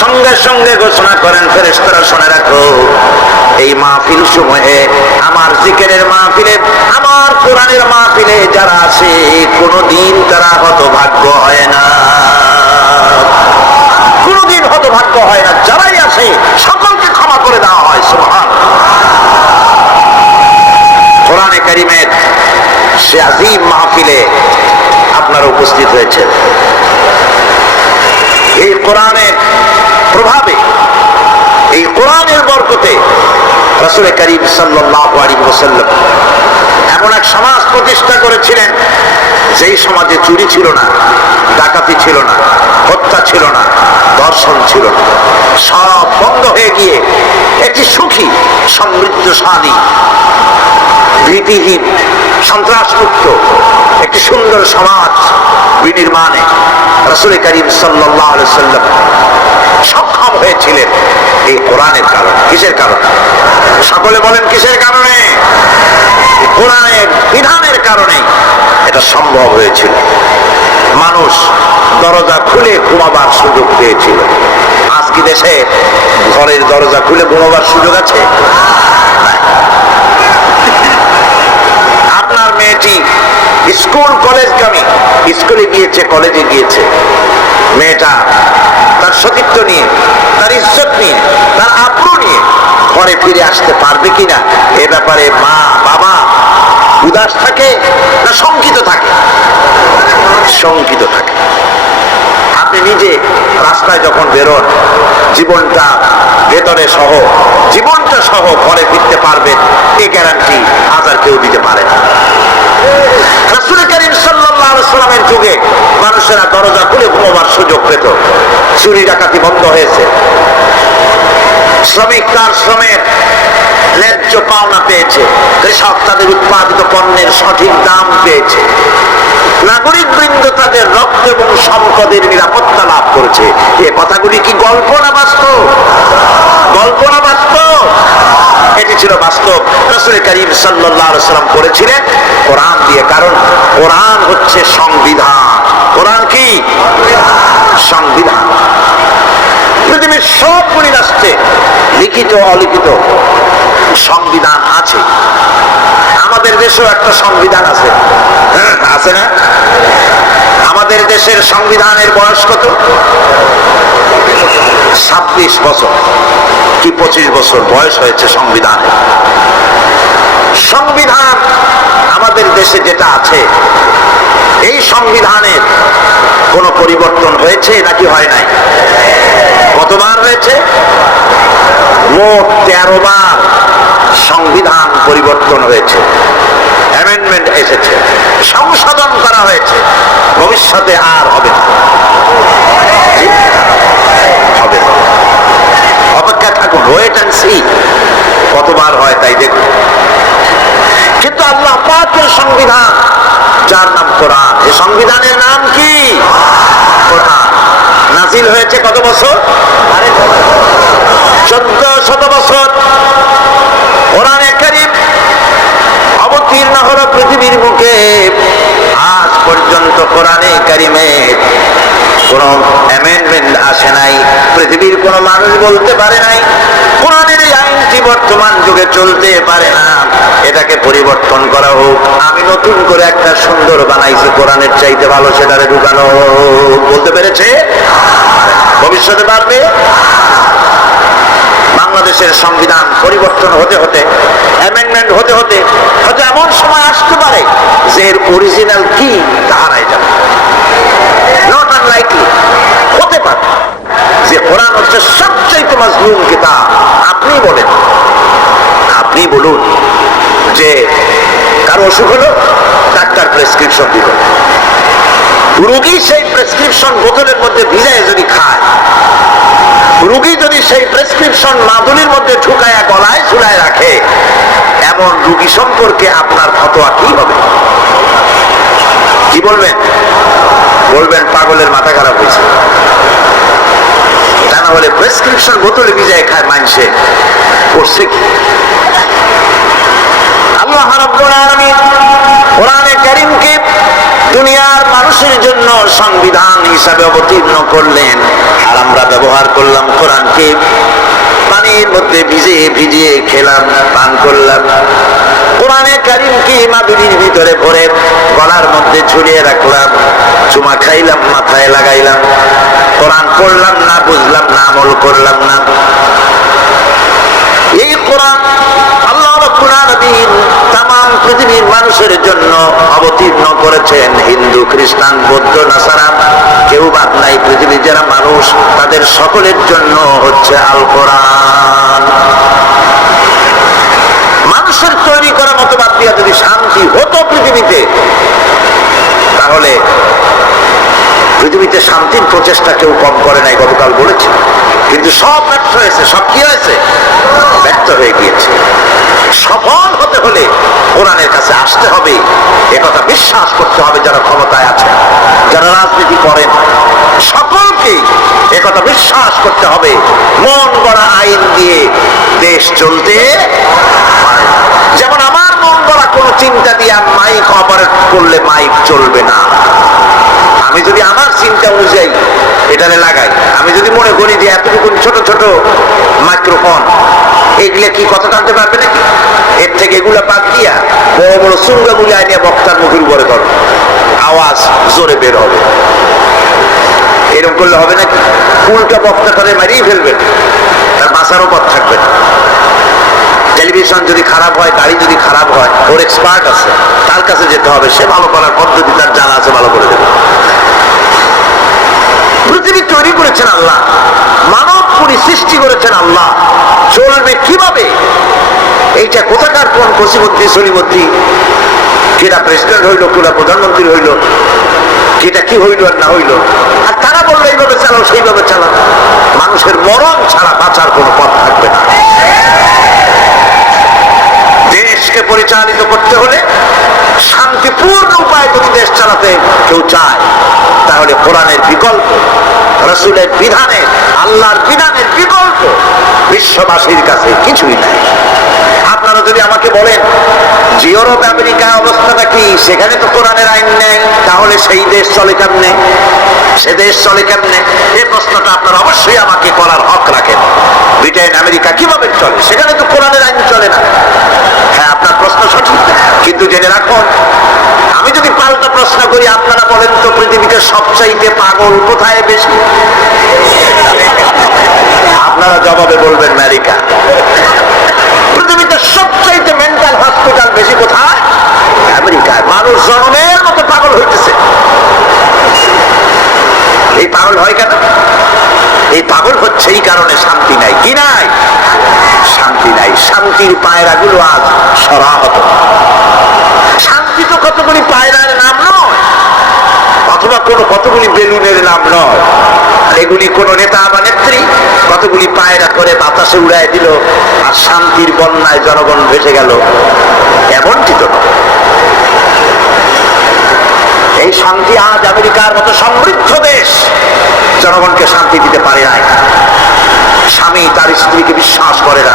সঙ্গে সঙ্গে ঘোষণা করেন, ফেরেশতারা শুনে রাখো, এই মাহফিল সময়ে আমার জিকিরের মাহফিলে, আমার কোরআনের মাহফিলে যারা আছে কোনদিন তারা হতভাগ্য হয় না, কোনদিন হতভাগ্য হয় না। যারাই আসে সকলকে ক্ষমা করে দেওয়া হয়। সুবহানাল্লাহ। কোরআনে কারীমের সে আযীম মাহফিলে আপনারা উপস্থিত হয়েছেন। এই কোরআনের প্রভাবে, এই কোরআনের বরকতে রাসূল করিম সাল্লাল্লাহু আলাইহি ওয়াসাল্লাম এমন এক সমাজ প্রতিষ্ঠা করেছিলেন যেই সমাজে চুরি ছিল না, ডাকাতি ছিল না, হত্যা ছিল না, ধর্ষণ ছিল না, সব বন্ধ হয়ে গিয়ে একটি সুখী, সমৃদ্ধশালী, ভীতিহীন, সন্ত্রাসমুক্ত একটি সুন্দর সমাজ বিনির্মাণে রাসূল করিম সাল্লাল্লাহু আলাইহি ওয়াসাল্লাম সক্ষম হয়েছিলেন এই কোরআনের কারণে। কিসের কারণে? সকলে বলেন কিসের কারণে? কোরআনের বিধানের কারণে এটা সম্ভব হয়েছিল। মানুষ দরজা খুলে ঘুমাবার সুযোগ পেয়েছিল। আজ কি দেশে ঘরের দরজা খুলে ঘুমাবার সুযোগ আছে? আপনার মেয়েটি স্কুল কলেজগামী, স্কুলে গিয়েছে, কলেজে গিয়েছে, মেয়েটা তার সতীত্ব নিয়ে, তার ইজ্জত নিয়ে, তার আব্রু নিয়ে ঘরে ফিরে আসতে পারবে কিনা এ ব্যাপারে মা বাবা উদাস থাকে না শঙ্কিত থাকে? শঙ্কিত থাকে। আপনি নিজে রাস্তায় যখন বেরোন, জীবনটা ভেতরে সহ, জীবনটা সহ ঘরে ফিরতে পারবেন এই গ্যারান্টি আজ আর কেউ দিতে পারে না। রাসূল করিম সাল্লাল্লাহু আলাইহি ওয়াসাল্লামের যুগে মানুষেরা দরজা খুলে ঘুমাবার সুযোগ পেত, চুরি ডাকাতি বন্ধ হয়েছে, শ্রমিক তার শ্রমের ন্যায্য পাওনা পেয়েছে, কৃষক তাদের উৎপাদিত পণ্যের সঠিক দাম পেয়েছে, নাগরিক বৃন্দ তাদের রক্ত এবং সম্পদের নিরাপত্তা লাভ করেছে। এ কথাগুলি কি গল্প না বাস্তব? গল্প না বাস্তব? এটি ছিল বাস্তব। রাসূল করিম সাল্লাল্লাহু আলাইহি ওয়াসাল্লাম করেছিলেন কোরআন দিয়ে, কারণ কোরআন হচ্ছে সংবিধান। কোরআন কি? সংবিধান। পৃথিবীর সবগুলি রাষ্ট্রে লিখিত অলিখিত সংবিধান আছে। আমাদের দেশেও একটা সংবিধান আছে, আছে না? আমাদের দেশের সংবিধানের বয়স কত? 26 বছর কি 25 বছর বয়স হয়েছে সংবিধানের। সংবিধান আমাদের দেশে যেটা আছে, এই সংবিধানের কোনো পরিবর্তন হয়েছে নাকি হয় নাই? কতবার হয়েছে? মোট 13 বার সংবিধান পরিবর্তন হয়েছে, অ্যামেন্ডমেন্ট এসেছে, সংশোধন করা হয়েছে। ভবিষ্যতে আর হবে না, হবে না। অপেক্ষা থাকুন, ওয়েট এন্ড সি কতবার হয় তাই দেখুন। কিন্তু আল্লাহ পাকের সংবিধান, যার নাম কোরআন, এই সংবিধানের নাম কি? কোরআন। নাজিল হয়েছে কত বছর? 1400 বছর। কোরআনে কারীম অবতীর্ণ হলো পৃথিবীর বুকে। আজ পর্যন্ত কোরআনে কারীমে কোনো অ্যামেন্ডমেন্ট আসে নাই। পৃথিবীর কোনো মানুষ বলতে পারে নাই কোরআনের এই আইনটি বর্তমান যুগে চলতে পারে না, এটাকে পরিবর্তন করা হোক, আমি নতুন করে একটা সুন্দর বানাইছি, কোরআনের চাইতে ভালো, সেটারে ঢুকানো হোক। বলতে পেরেছে? ভবিষ্যতে পারবে? বাংলাদেশের সংবিধান পরিবর্তন হতে হতে, অ্যামেন্ডমেন্ট হতে হতে হয়তো এমন সময় আসতে পারে যে এর অরিজিনাল কি তা হারায় যাবে। নট আনলাইকলি, হতে পারে যে কোরআন হচ্ছে সবচেয়ে মাজলুম কিতাব। আপনি বলেন, আপনি বলুন যে কারো অসুখ হলো, ডাক্তার প্রেসক্রিপশন দিল, রোগী সেই প্রেসক্রিপশন বোতলের মধ্যে ভিজায় যদি খায়, রোগী যদি সেই প্রেসক্রিপশন মাদুলির মধ্যে ঢুকায়া গলায় ঝুলায় রাখে, এমন রোগী সম্পর্কে আপনার ফতোয়া কি হবে? কি বলবেন? বলবেন পাগলের মাথা খারাপ হয়েছে। তা না হলে প্রেসক্রিপশন বোতলে ভিজায় খায় মানুষে, করছে কি? আল্লাহ রাব্বুল আলামিন কোরআনে কারীমকে দুনিয়ার মানুষের জন্য সংবিধান হিসাবে অবতীর্ণ করলেন, আর আমরা ব্যবহার ব্যবহার করলাম, কোরআনকে পানির মধ্যে ভিজিয়ে ভিজিয়ে খেলাম, পান করলাম। কোরআনে কারীমকে মাদুরির ভিতরে ভরে গলার মধ্যে ঝুলিয়ে রাখলাম, চুমা খাইলাম, মাথায় লাগাইলাম। কোরআন পড়লাম না, বুঝলাম না, আমল করলাম না। এই কোরআন আল্লাহ রাব্বুল আলামিন তামাম পৃথিবীর মানুষের জন্য অবতীর্ণ করেছেন। হিন্দু, খ্রিস্টান, বৌদ্ধ, নাসারা কেউ বাদ নাই। পৃথিবীর যারা মানুষ তাদের সকলের জন্য হচ্ছে আল কোরআন। মানুষের তৈরি করা মতবাদ দিয়া যদি শান্তি হতো পৃথিবীতে, তাহলে পৃথিবীতে শান্তির প্রচেষ্টা কেউ কম করে নাই, গতকাল বলেছে। কিন্তু সব ব্যর্থ হয়েছে। সব কি হয়েছে? ব্যর্থ হয়ে গিয়েছে। সফল হতে হলে কোরআনের কাছে আসতে হবে, একথা বিশ্বাস করতে হবে। যারা ক্ষমতায় আছে, যারা রাজনীতি করেন, সকলকেই একথা বিশ্বাস করতে হবে, মন গড়া আইন দিয়ে দেশ চলতে পারে। যেমন আমার মন গড়া কোন চিন্তা দিয়ে মাইক অপারেট করলে মাইক চলবে না। আমি যদি আমার চিন্তা অনুযায়ী এটারে লাগাই, আমি যদি মনে করি যে এতটুকু ছোট ছোট মাইক্রোফোন এগুলা কি কথা টানতে পারবে নাকি, এর থেকে এগুলা বাদ দিয়া বড় বড় চুঙ্গাগুলি আইনিয়া বক্তার মুখের উপরে করো, আওয়াজ জোরে বের হবে। এরকম করলে হবে নাকি? উল্টা বক্তাটারে মারিয়ে ফেলবেন, তার বাঁচারও পথ থাকবে না। টেলিভিশন যদি খারাপ হয়, গাড়ি যদি খারাপ হয়, ওর এক্সপার্ট আছে, তার কাছে যেতে হবে। সে ভালো করার পদ্ধতি তার জানা আছে, ভালো করে দেবে। পৃথিবী তৈরি করেছেন আল্লাহ, মানব পুরী সৃষ্টি করেছেন আল্লাহ। চলবে কিভাবে? এইটা কোথাকার কোন কসিমন্ত্রী সলিমন্ত্রী, কেটা প্রেসিডেন্ট হইল, কেটা প্রধানমন্ত্রী হইল, কেটা কি হইল আর না হইল, আর তারা বললো এইভাবে চালাও, সেইভাবে চালাও। মানুষের মরণ ছাড়া বাঁচার কোনো পথ থাকবে না। দেশকে পরিচালিত করতে হলে শান্তিপূর্ণ উপায়ে যদি দেশ চালাতে কেউ চায়, তাহলে কোরআনের বিকল্প, রাসূলের বিধানের, আল্লাহর বিধানের বিকল্প বিশ্ববাসীর কাছে কিছুই নাই। আপনারা যদি আমাকে বলেন যে ইউরোপ আমেরিকা অবস্থাটা কি, সেখানে তো কোরআনের আইন নেই, তাহলে সেই দেশ চলে কেমনে, সে দেশ চলে কেমনে? এই প্রশ্নটা আপনারা অবশ্যই আমাকে করার হক রাখেন। ব্রিটেন, আমেরিকা কিভাবে চলে? সেখানে তো কোরআনের আইন চলে না। হ্যাঁ, আপনার প্রশ্ন সঠিক, কিন্তু জেনে রাখুন, আমি যদি পাল্টা প্রশ্ন করি, আপনারা বলেন তো পৃথিবীতে সবচাইতে পাগল কোথায় বেশি? আপনারা জবাবে বলবেন আমেরিকা। পৃথিবীতে সবচাইতে মেন্টাল হসপিটাল বেশি কোথায়? আমেরিকায়। মানুষ জন্মের মতো পাগল হইতেছে। এই পাগল হয় কেন? এই পাগল হচ্ছে এই কারণে শান্তি নাই। কি নাই? শান্তি নাই। শান্তির পায়রাগুলো আজ সরাহত। শান্তি তো কতগুলি পায়রার নাম নয়, অথবা কতগুলি বেলুনের নাম নয়। এগুলি কোন নেতা বা নেত্রী কতগুলি পায়রা করে বাতাসে উড়ায় দিল, আর শান্তির বন্যায় জনগণ ভেসে গেল, এমনটি তো নয়। এই শান্তি আজ আমেরিকার মতো সমৃদ্ধ দেশ জনগণকে শান্তি দিতে পারে নাই। স্বামী তার স্ত্রীকে বিশ্বাস করে না,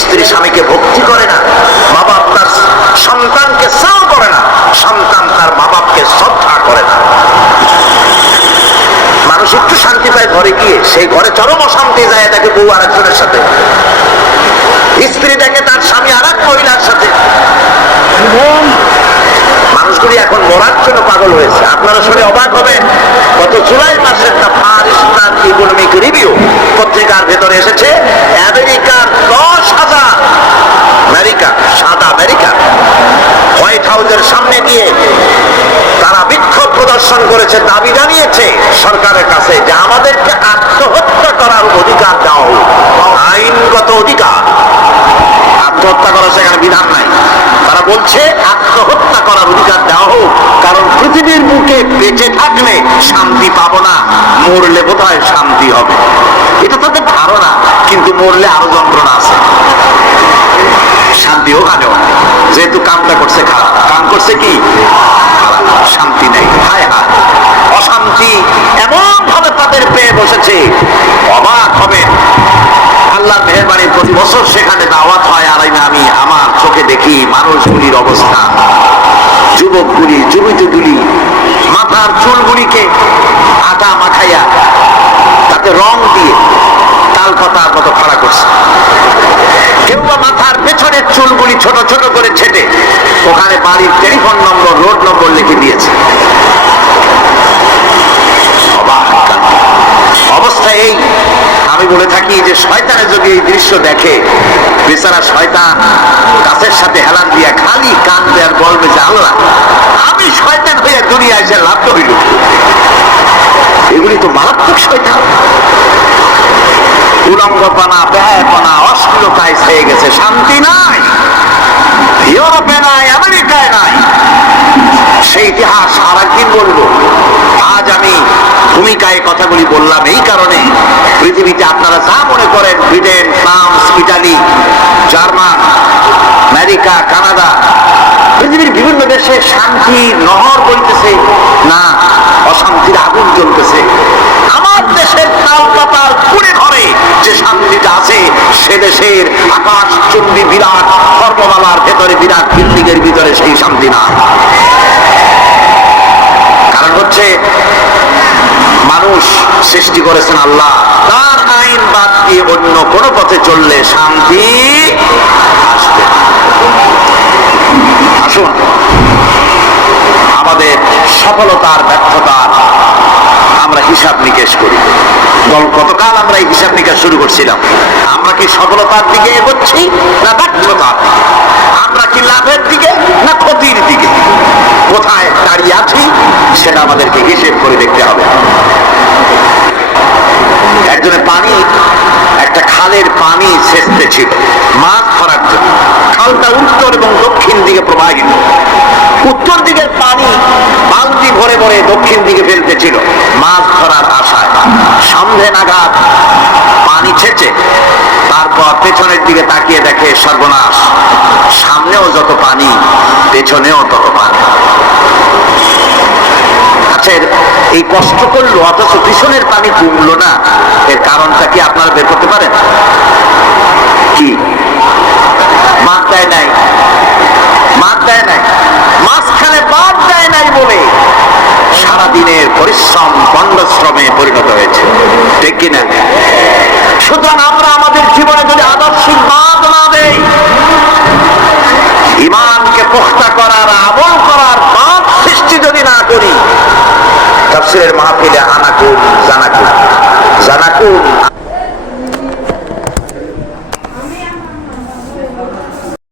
স্ত্রী স্বামীকে ভক্তি করে না, মা বাপ তার সন্তানকে স্নেহ করে না, সন্তান তার মা বাপকে শ্রদ্ধা করে না। মানুষ একটু শান্তি পায় ঘরে গিয়ে, সেই ঘরে চরম অশান্তি যায়, তাকে বউ আরেকজনের সাথে, স্ত্রী দেখে তার স্বামী আর এক মহিলার সাথে। মানুষগুলি এখন মরার জন্য পাগল হয়েছে। আপনারা শুনে অবাক হবেন, গত জুলাই মাসের একটা ফার ইস্টার্ন ইকোনমিক রিভিউ পত্রিকার ভেতরে এসেছে, আমেরিকার 10,000 আমেরিকা, সাদা আমেরিকা হোয়াইট হাউসের সামনে গিয়ে তারা বিক্ষোভ প্রদর্শন করেছে, দাবি জানিয়েছে সরকারের কাছে যে আমাদেরকে আত্মহত্যা করার অধিকার দেওয়া হোক, আইনগত অধিকার। আত্মহত্যা করা সেখানে বিধান নাই। তারা বলছে আত্মহত্যা করার অধিকার দেওয়া হোক, কারণ পৃথিবীর বুকে বেঁচে থাকলে শান্তি পাবো না, মরলে বোধহয় শান্তি হবে। এটা তাদের ধারণা, কিন্তু মরলে আরো যন্ত্রণা আছে। শান্তি ওখানেও, যেহেতু কামটা করছে খারাপ, কাম করছে কি শান্তি নেই। হায় হায়, অশান্তি এমন ভাবে তাদের পেয়ে বসেছে, অবাক হবে। আল্লাহর মেহেরবানি, প্রতি বছর সেখানে দাওয়াত হয়, আর আমি আমার চোখে দেখি মানুষগুলির অবস্থা। যুবকগুলি, যুবতীগুলি মাথার চুলগুলিকে আটা মাখাইয়া তাতে তাতে রং দিয়ে তাল পাতার মতো খাড়া করছে, কেউ বা মাথার পেছনের চুলগুলি ছোট ছোট করে ছেটে ওখানে বাড়ির টেলিফোন নম্বর, রোড নম্বর লিখে দিয়েছে। অবস্থা এই। আমি বলে থাকি যে শয়তানে যদি এই দৃশ্য দেখে, বেচারা শয়তান গাছের সাথে হেলান দিয়া খালি কাঁদবে আর বলবে যে আল্লাহ, আমি শয়তান হয়ে দুনিয়ায় এসে লাভ হইল। এগুলি তো মারাত্মক শয়তান। উলঙ্গপনা, ব্যয়পনা, অশ্লীলতায় ছেয়ে গেছে, শান্তি নাই, ইউরোপে নাই, আমেরিকায় নাই। সেই ইতিহাস আর একদিন বলবো। আজ আমি ভূমিকায় কথাগুলি বললাম এই কারণে, পৃথিবীতে আপনারা যা মনে করেন, Britain, France, Italy, German, America, Canada, পৃথিবীর বিভিন্ন দেশে শান্তির নহর বইতেছে না, অশান্তির আগুন জ্বলতেছে। আমার দেশের তাল পাতার কুড়ে ঘরে যে শান্তিটা আছে, সে দেশের আকাশ চুম্বী বিরাট ধর্মমালার ভেতরে, বিরাট বিল্ডিং এর ভিতরে সেই শান্তি নাই। কারণ হচ্ছে মানুষ সৃষ্টি করেছেন আল্লাহ, তার আইন বাদ দিয়ে অন্য কোন পথে চললে শান্তি আসবে। আসুন আমাদের সফলতার ব্যর্থতার আমরা হিসাব নিকেশ করি। গতকাল আমরা এই হিসাব নিকাশ শুরু করছিলাম। আমরা কি সফলতার দিকে এগোচ্ছি না ব্যর্থতার দিকে? আমরা কি লাভের দিকে না ক্ষতির দিকে? কোথায় দাঁড়িয়ে আছি সেটা আমাদেরকে হিসেব করে দেখতে হবে। একজনের পানি, একটা খালের পানি ছেঁচতে ছিল মাছ ধরার জন্য। খালটা উত্তর এবং দক্ষিণ দিকে প্রবাহিত। উত্তর দিকের পানি বালতি ভরে ভরে দক্ষিণ দিকে ফেলতেছিল মাছ ধরার আশায়। সন্ধে নাগাদ পানি ছেঁচে তারপর পেছনের দিকে তাকিয়ে দেখে সর্বনাশ, সামনেও যত পানি, পেছনেও তত পানি। আচ্ছা, এই কষ্ট করলো অথচ পিছনের পানি কমলো না, এর কারণটা কি আপনারা বের করতে পারেন? কি? মাছ দেয় নাই, মাছ দেয় নাই, মাঝখানে বাদ দেয় নাই বলে সারাদিনের পরিশ্রম পণ্ডশ্রমে পরিণত হয়েছে, ঠিক কিনা? সুতরাং আমরা আমাদের জীবনে যদি আদর্শিক বাদ না দেই, ইমানকে পোক্তা করার, আমল করার বাদ সৃষ্টি যদি না করি, তাফসীরের মাহফিলে আনাকুম জানাকুম জানাকুম